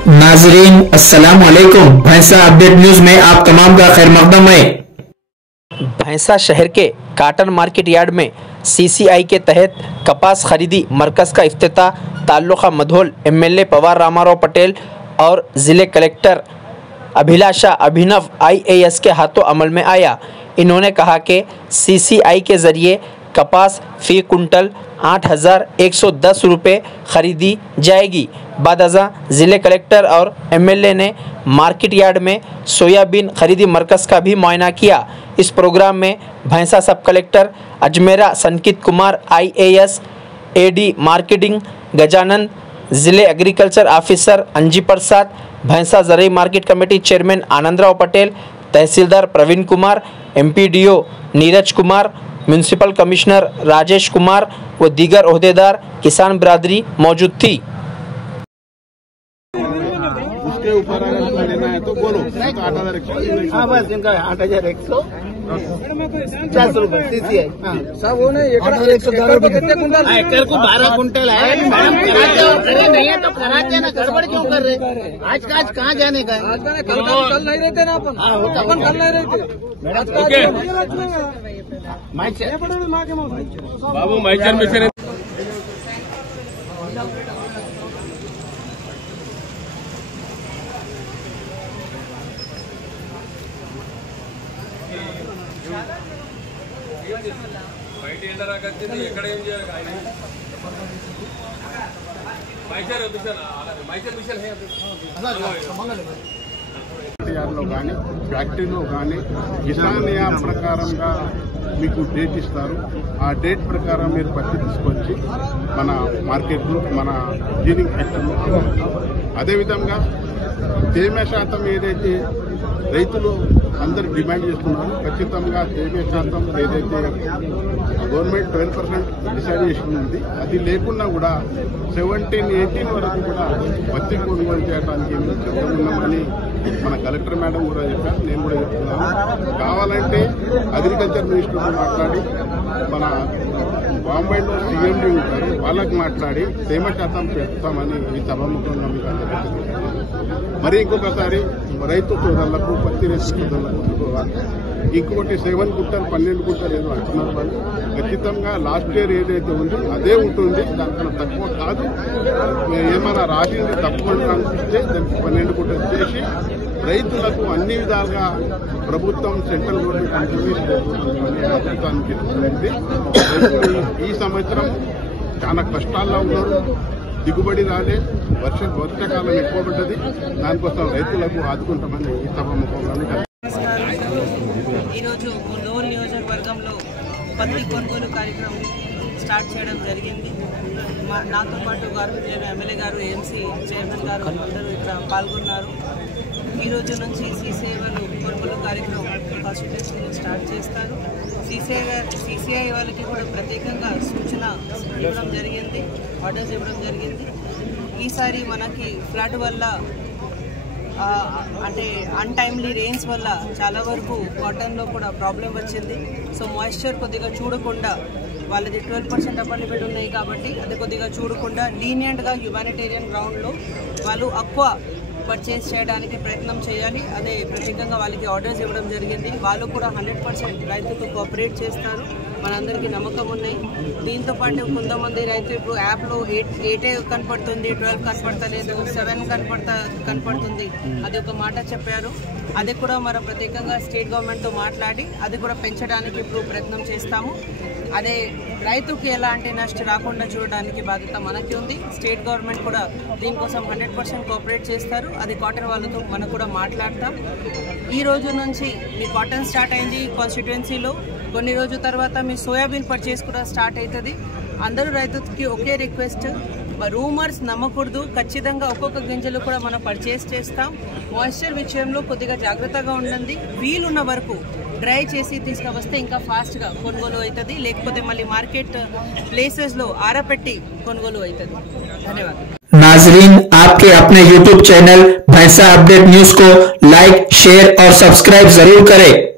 नाजरीन अस्सलाम वालेकुम। भैंसा अपडेट न्यूज में आप तमाम का खैर मकदम है। भैंसा शहर के काटन मार्केट यार्ड में सीसीआई के तहत कपास खरीदी मरकज़ का इफ्तिताह ताल्लुका मधोल एमएलए पवार रामाराव पटेल और ज़िले कलेक्टर अभिलाषा अभिनव IAS के हाथों अमल में आया। इन्होंने कहा कि सीसीआई के ज़रिए कपास फी कुंटल 8,110 रुपये खरीदी जाएगी। बादअज़ां ज़िले कलेक्टर और एमएलए ने मार्केट यार्ड में सोयाबीन खरीदी मरकज़ का भी मुआयना किया। इस प्रोग्राम में Bhainsa sub collector Ajmera Sankit Kumar IAS, AD marketing Gajanand, ज़िले एग्रीकल्चर ऑफिसर अंजी प्रसाद, भैंसा ज़रई market committee chairman Anandrao Patel, tehsildar Praveen Kumar, MPDO Neeraj Kumar, municipal commissioner Rajesh Kumar व दीगर ओहदेदार किसान बिरादरी मौजूद थी। उसके ऊपर अगर तुम लेना है तो बोलो। 8,100। हाँ बस इनका 8,150 रुपए CCI। सब वो नहीं एकड़ को 12 कुंटल है। मैडम कराते हो करे नहीं है तो कराते ना, गड़बड़ क्यों कर रहे? आज का आज कहाँ जाने का है? कल नहीं रहते ना अपन। अपन कल नहीं रहते बाबू माइचर मिशन। బయట ఎండరాకొచ్చింది ఎక్కడ ఏం చేయాలి ఆయన మైచర్ మిషన్ మైచర్ మిషన్ లో కానీ ఫ్యాక్టరీలో కానీ కిసాన్ యాప్ ప్రకారంగా మీకు డేట్ ఇస్తారు। ఆ డేట్ ప్రకారం మీరు పత్తి తీసుకొచ్చి మన మార్కెట్లో మన జీనింగ్ ఫ్యాక్టరీలో అదేవిధంగా తేమ శాతం ఏదైతే రైతులు అందరు డిమాండ్ చేస్తున్నారు, ఖచ్చితంగా తేమ శాతం ఏదైతే గవర్నమెంట్ 12% డిసైడ్ చేసి ఉంది అది లేకున్నా కూడా 17-18 వరకు కూడా పత్తి కొనుగోలు చేయడానికి చెప్తున్నామని మన కలెక్టర్ మేడం కూడా చెప్పారు, నేను కూడా చెప్తున్నాను। కావాలంటే అగ్రికల్చర్ మినిస్టర్తో మాట్లాడి మన బాంబేలో CMD ఉంటారు వాళ్ళకి మాట్లాడి తేమ శాతం పెడతామని ఈ సభాముఖంగా మీకు అందరికీ మరి ఇంకొకసారి రైతు సోదరులకు పత్తి రైతు సోదరులకు ఇంకొకటి 7 కుట్టాలు 12 కుట్టాలు ఏదో అంటున్నారు వాళ్ళు। ఖచ్చితంగా లాస్ట్ ఇయర్ ఏదైతే ఉందో అదే ఉంటుంది, దానికన్నా తక్కువ కాదు। ఏమైనా రాసింది తక్కువ అనిపిస్తే దానికి 12 కుట్టాలు చేసి రైతులకు అన్ని విధాలుగా ప్రభుత్వం సెంట్రల్ గవర్నమెంట్ ప్రభుత్వానికి ఈ సంవత్సరం చాలా కష్టాల్లో ఉన్నారు, దిగుబడి రాలే, వర్షాకాలం ఎక్కువ పడ్డది, దానికోసం రైతులకు ఆదుకుంటామని ఈ సభాముఖంగా ఈరోజు ముదోల్ నియోజకవర్గంలో పత్తి కొనుగోలు కార్యక్రమం స్టార్ట్ చేయడం జరిగింది। నాతో పాటు గౌరవ ఎమ్మెల్యే గారు, ANC చైర్మన్ గారు అందరూ ఇక్కడ పాల్గొన్నారు। ఈ రోజు నుంచి CCI వాళ్ళు కొనుగోలు కార్యక్రమం కాన్స్టిట్యూన్సీని స్టార్ట్ చేస్తారు। CCI వాళ్ళకి కూడా ప్రత్యేకంగా సూచన ఇవ్వడం జరిగింది, ఆర్డర్స్ ఇవ్వడం జరిగింది। ఈసారి మనకి ఫ్లడ్ వల్ల అంటే అన్టైమ్లీ రెయిన్స్ వల్ల చాలా వరకు కాటన్లో కూడా ప్రాబ్లం వచ్చింది। సో మాయిశ్చర్ కొద్దిగా చూడకుండా వాళ్ళది 12% అప్పర్ లిమిట్ ఉన్నాయి కాబట్టి అది కొద్దిగా చూడకుండా లీనియంట్గా హ్యుమానిటేరియన్ గ్రౌండ్లో వాళ్ళు ఎక్కువ పర్చేస్ చేయడానికి ప్రయత్నం చేయాలి, అదే ప్రత్యేకంగా వాళ్ళకి ఆర్డర్స్ ఇవ్వడం జరిగింది। వాళ్ళు కూడా 100% రైతుకు కోఆపరేట్ చేస్తారు, మనందరికీ నమ్మకం ఉన్నాయి। దీంతో పాటు కొంతమంది రైతు ఇప్పుడు యాప్లో 8 కనపడుతుంది, 12 కనపడతలేదు, 7 కనపడుతుంది, అది ఒక మాట చెప్పారు। అది కూడా మనం ప్రత్యేకంగా స్టేట్ గవర్నమెంట్తో మాట్లాడి అది కూడా పెంచడానికి ఇప్పుడు ప్రయత్నం చేస్తాము। అదే రైతుకి ఎలాంటి నష్టం రాకుండా చూడడానికి బాధ్యత మనకి ఉంది। స్టేట్ గవర్నమెంట్ కూడా దీనికోసం 100% కోఆపరేట్ చేస్తారు, అది కాటన్ వాళ్ళతో మనం కూడా మాట్లాడతాం। ఈ రోజు నుంచి మీ కాటన్ స్టార్ట్ అయింది కాన్స్టిట్యుయెన్సీలో, కొన్ని రోజుల తర్వాత మీ సోయాబీన్ పర్చేస్ కూడా స్టార్ట్ అవుతుంది। అందరూ రైతుకి ఒకే రిక్వెస్ట్, రూమర్స్ నమ్మకూడదు, ఖచ్చితంగా ఒక్కొక్క గింజలు కూడా మనం పర్చేస్ చేస్తాం। మాయిశ్చర్ విషయంలో కొద్దిగా జాగ్రత్తగా ఉండండి, వీలున్న వరకు డ్రై చేసి తీసుకువస్తే ఇంకా ఫాస్ట్గా కొనుగోలు అవుతుంది, లేకపోతే మళ్ళీ మార్కెట్ ప్లేసెస్లో ఆరపెట్టి కొనుగోలు అవుతుంది। ధన్యవాదాలు। नाजरीन, आपके अपने YouTube चैनल भैंसा अपडेट न्यूज को लाइक, शेयर और सब्सक्राइब जरूर करें।